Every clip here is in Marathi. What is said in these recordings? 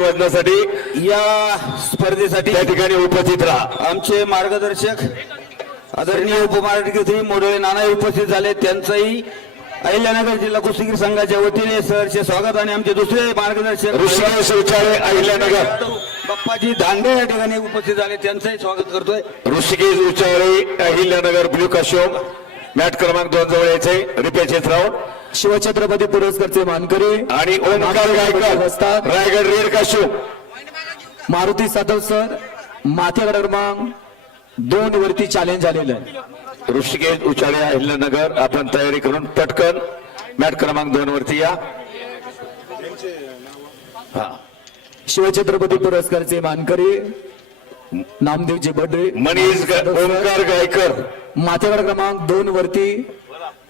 वजनासाठी या स्पर्धेसाठी त्या ठिकाणी उपस्थित राहा. आमचे मार्गदर्शक आदरणीय उपमहाराष्ट्र मोडळे नाना उपस्थित झाले. त्यांचंही अहिल्यानगर जिल्हा कुस्तीगीर संघाच्या वतीने सहर्ष स्वागत आणि आमचे दुसरे मार्गदर्शक ऋषिकेश शौचालय अहिल्यानगर. बाप्पाजी दांडे या ठिकाणी उपस्थित झाले. त्यांचंही स्वागत करतोय. ऋषिकेश उचाळे अहिल्यानगर ब्ल्यू काशोम मॅट क्रमांक दोन जवळ यायचे. रिपेचे राऊंड शिवछत्रपती पुरस्कारचे मानकरी आणि ओमकार गायकर रायगड रेड काशोम. मारुती सातव सर माथेगड क्रमांक दोन वरती चॅलेंज झालेलं आहे. ऋषिकेश उचाळे अहिल्यानगर आपण तयारी करून पटकन मॅट क्रमांक दोन वरती या. हा. शिवछत्रपती पुरस्कारचे मानकरी नामदेवजी बडे मनीष ओमकार गायकर. माथेगड क्रमांक दोन वरती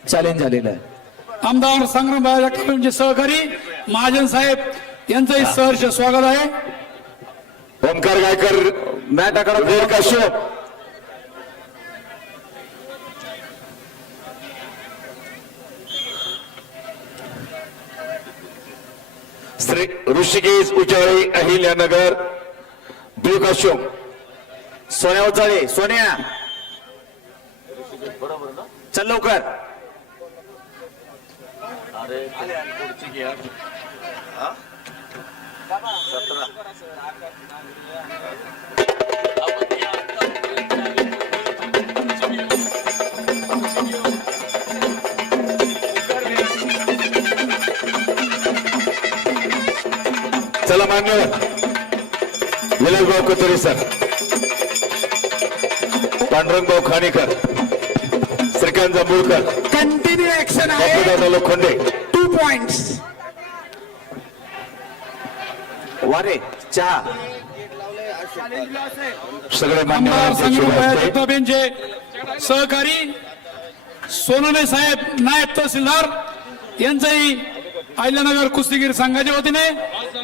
चॅलेंज झालेलं आहे. आमदार संग्राम जगतापांचे सहकारी महाजन साहेब यांचंही सहर्ष स्वागत आहे. ओमकार गायकर मॅटाकडे आकडा श्री ऋषिकेश उचाळे अहिल्यानगर ब्ल्यू सोन्या उचाळे सोन्या. चल लवकर. चला मान्यवर विलासभाऊ हो. कचोरी सर. पांडुरंगभाऊ खाणेकर. श्रीकांत जांभूळकर. कंटिन्यू ऍक्शन आहे लोखंडे टू पॉइंट्स वारे चहा सगळे आमदार सहकारी सोनवणे साहेब नायब तहसीलदार यांचंही अहिल्यानगर कुस्तीगीर संघाच्या वतीने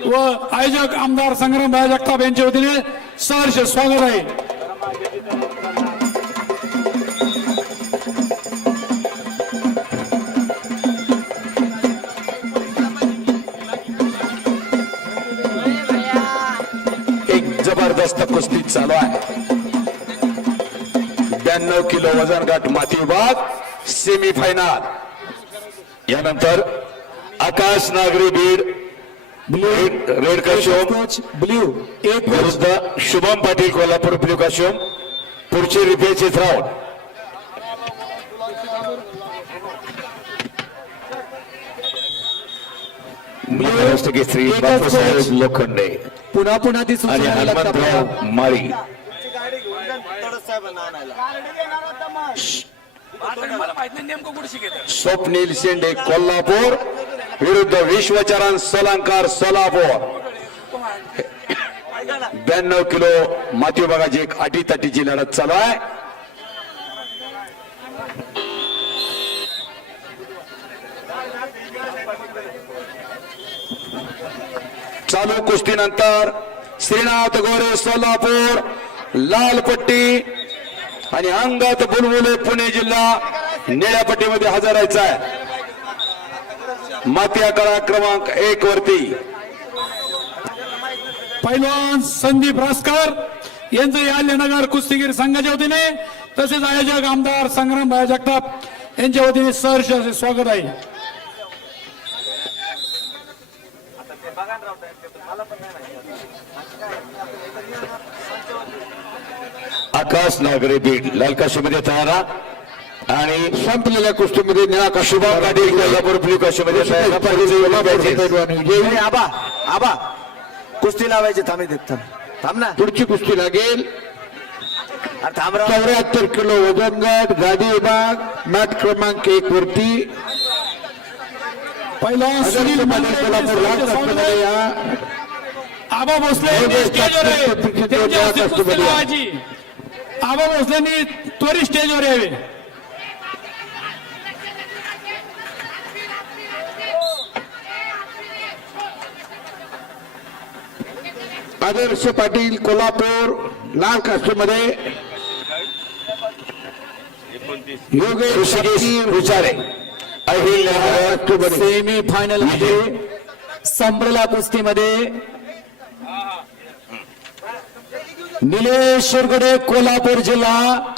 व आयोजक आमदार संग्राम जगताप यांच्या वतीने सहर्ष स्वागत आहे. कुस्ती चालू आहे ब्याण्णव किलो वजन गट माती विभाग सेमी फायनल यानंतर आकाश नागरी Beed red red coach blue एक विरुद्ध शुभम पाटील कोल्हापूर ब्ल्यू काशोम पुढचे रिपेचे राऊंड महाराष्ट्र केसरी बापूसाहेब. लोखंडे पुन्हा पुन्हा ती आणि. हनुमंतराव माळी. स्वप्नील शेंडे कोल्हापूर. विरुद्ध विश्वचरण सोलांकार सोलापूर. ब्याण्णव किलो माती विभागाची एक अटी तटीची लढत चालू आहे. चालू कुस्तीनंतर श्रीनाथ गोरे सोलापूर लालपट्टी आणि अंगात बुलबुले पुणे जिल्हा निळ्या पट्टीमध्ये हजर राहायचा आहे. मातिया कळा क्रमांक एक वरती. पैलवान संदीप रासकर यांचं अहिल्यानगर कुस्तीगीर संघाच्या वतीने तसेच आयोजक आमदार संग्राम जगताप यांच्या वतीने सहर्ष स्वागत आहे. आकाश नागरे बीड लाल काशीमध्ये तयारा आणि संपलेल्या कुस्तीमध्ये निळा काशीबा पाटील कोल्हापूर ब्ल्यू काशीमध्ये तयारा आबा आबा कुस्ती लावायची थांब इथे, थांब. ना. पुढची कुस्ती लागेल. चौऱ्याहत्तर किलो वजन गट गादी विभाग मॅट क्रमांक एक वरती. पैलवान सुनील आबा भोसले. आबा भोसलेंनी त्वरित स्टेजवर यावे. आदर्श पाटील कोल्हापूर लाल कास्टमध्ये योगेश विचारे. सेमी फायनलमध्ये संप्रला कुस्तीमध्ये निलेश शिरगडे कोल्हापूर जिल्हा